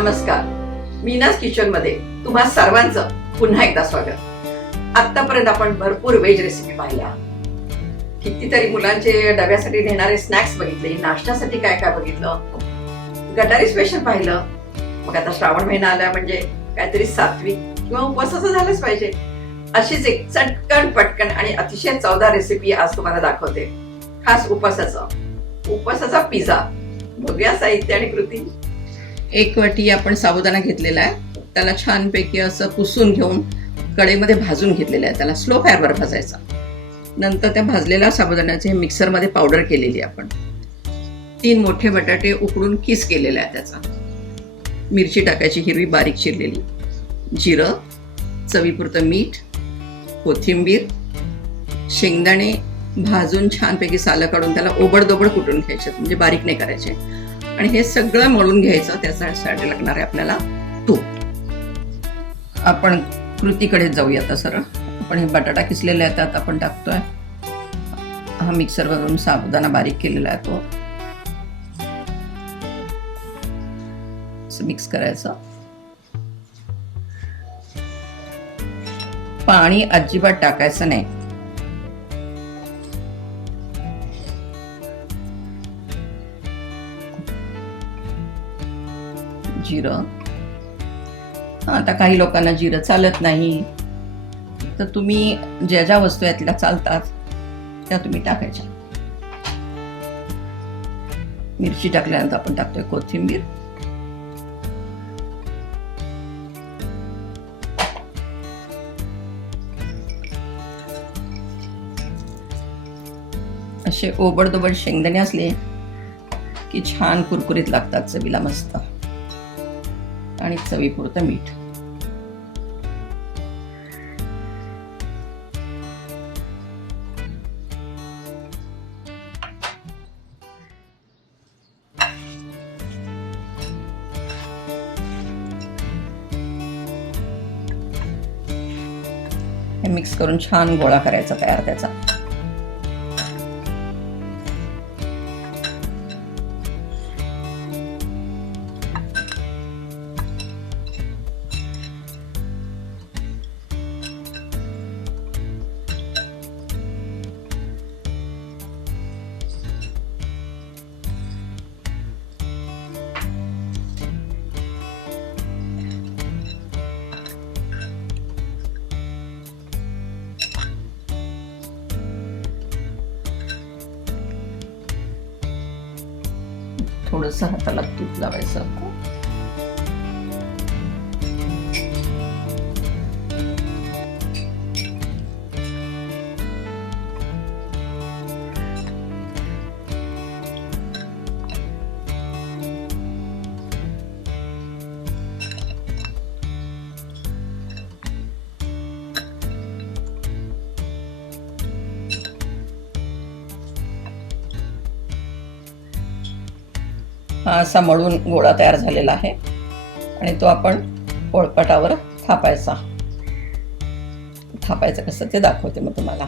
नमस्कार. मीनाज किचन मध्ये तुम्हा सर्वांचं पुन्हा एकदा स्वागत. आतापर्यंत आपण भरपूर व्हेज रेसिपी पाहिल्या, कितीतरी मुलांचे डब्यासाठी नेणारे स्नॅक्स बघितले, नाश्त्यासाठी काय काय बघितलं, गटारी स्पेशल पाहिलं. मग आता श्रावण महिना आला म्हणजे काहीतरी सात्विक किंवा उपवासाचं झालंच पाहिजे. अशीच एक चटकन पटकन आणि अतिशय चवदार रेसिपी आज तुम्हाला दाखवते, खास उपवासाचा पिझ्झा. बघूया साहित्य आणि कृती. 1 वाटी आपण साबुदाणा घेतलेला आहे. त्याला छानपैकी असं पुसून घेऊन कढईमध्ये भाजून घेतलेलं आहे. त्याला स्लो फायरवर भाजायचा. नंतर त्या भाजलेल्या साबुदाण्याचे मिक्सरमध्ये पावडर केलेली आपण. 3 मोठे बटाटे उकडून किस केलेला आहे त्याचा. मिरची टाकायची हिरवी बारीक चिरलेली, जिरं, चवीपुरतं मीठ, कोथिंबीर, शेंगदाणे भाजून छानपैकी सालं काढून त्याला ओबडदोबड कुटून घ्यायचे, म्हणजे बारीक नाही करायचे. आणि हे सगळं मळून घ्यायचं. त्याच्यासाठी लागणार आहे आपल्याला तूप. आपण कृतीकडे जाऊया आता सरळ. आपण हे बटाटा किसलेला आहे त्यात आपण टाकतोय. हा मिक्सरवरून साबुदाणा बारीक केलेला आहे तो मिक्स करायचं. पाणी अजिबात टाकायचं नाही. जिरं, आता काही लोकांना जिरं चालत नाही, तर तुम्ही ज्या ज्या वस्तू यातल्या चालतात त्या तुम्ही टाकायच्या. मिरची टाकल्यानंतर आपण टाकतोय कोथिंबीर. असे ओबडदोबड शेंगदाणे असले की छान कुरकुरीत लागतात, चवीला मस्त. आणि चवीपुरतं मीठ. हे मिक्स करून छान गोळा करायचा तयार त्याचा. थोडंसं हाताला तूप लावायचं. हा असा मळून गोळा तयार झालेला आहे आणि तो आपण पोळपाटावर थापायचा. थापायचं कसं ते दाखवते मग तुम्हाला.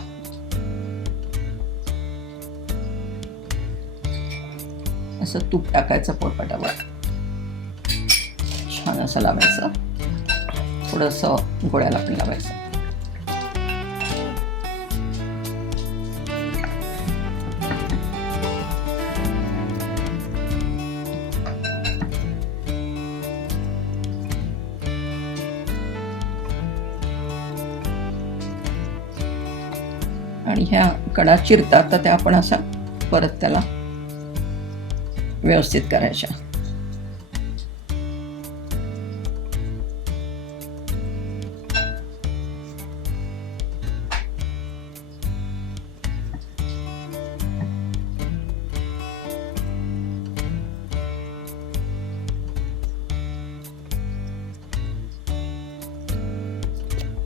असं तूप टाकायचं पोळपाटावर, छान असं लावायचं. थोडंसं गोळ्याला पण लावायचं. आणि ह्या कडा चिरतात तर त्या आपण अशा परत त्याला व्यवस्थित करायच्या.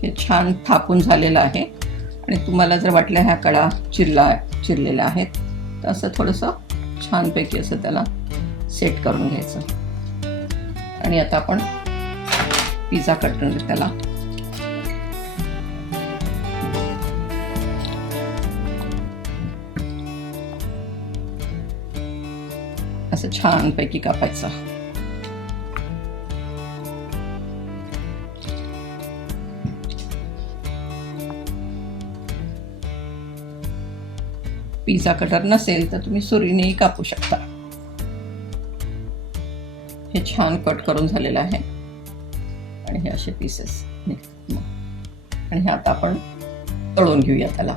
हे छान थापून झालेलं आहे. आणि तुम्हाला जर वाटलं ह्या कडा चिरलेल्या आहेत तर असं थोडंसं छानपैकी असं त्याला सेट करून घ्यायचं. आणि आता आपण पिझ्झा कटर त्याला असं छानपैकी कापायचं. पिझ्झा कटर नसेल तर तुम्ही सुरीनेही कापू शकता. हे छान कट करून झालेलं आहे आणि हे असे पीसेस आणि हे आता आपण तळून घेऊया. त्याला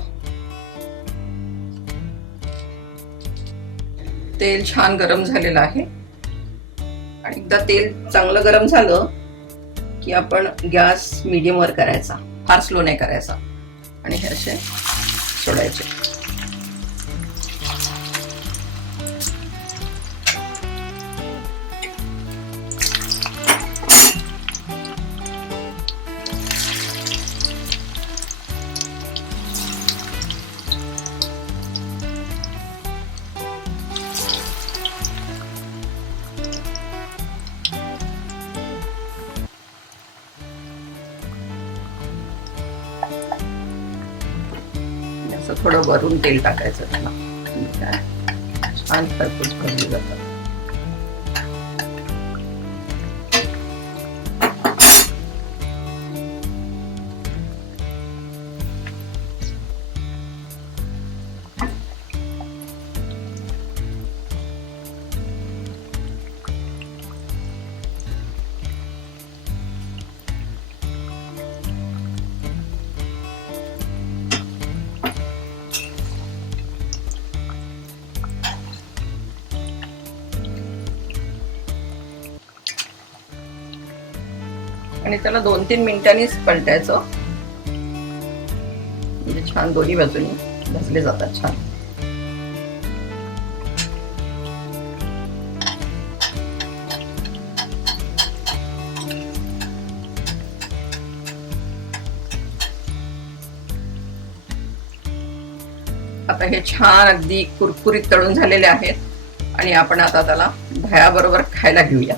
तेल छान गरम झालेलं आहे आणि एकदा तेल चांगलं गरम झालं की आपण गॅस मीडियम वर करायचा, फार स्लो नाही करायचा आणि हे असे सोडायचे. असं थोडं वरून तेल टाकायचं त्याला, छान खरपूस भाजली जातात. आणि त्याला 2-3 मिनिटांनीच पलटायचं, म्हणजे छान दोन्ही बाजूनी भाजले जातात छान. आता हे छान अगदी कुरकुरीत तळून झालेले आहेत आणि आपण आता त्याला दह्याबरोबर खायला घेऊया.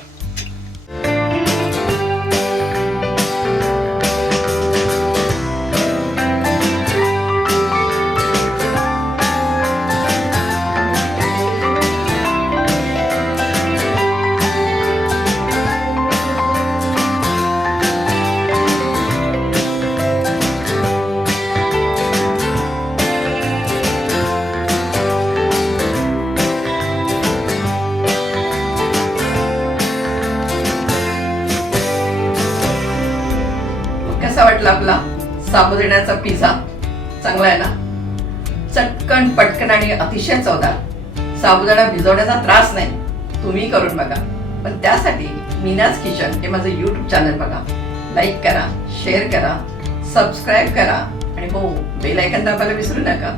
कसा वाटला आपला साबुदाण्याचा पिझ्झा? चांगला आहे ना? चटकन, पटकन आणि अतिशय चवदार. साबुदाणा भिजवण्याचा त्रास नाही, तुम्ही करून बघा. पण त्यासाठी मीनाज किचन हे माझं YouTube चॅनल बघा, लाईक करा, शेअर करा, सबस्क्राईब करा आणि हो, बेल आयकॉन दाबायला विसरू नका.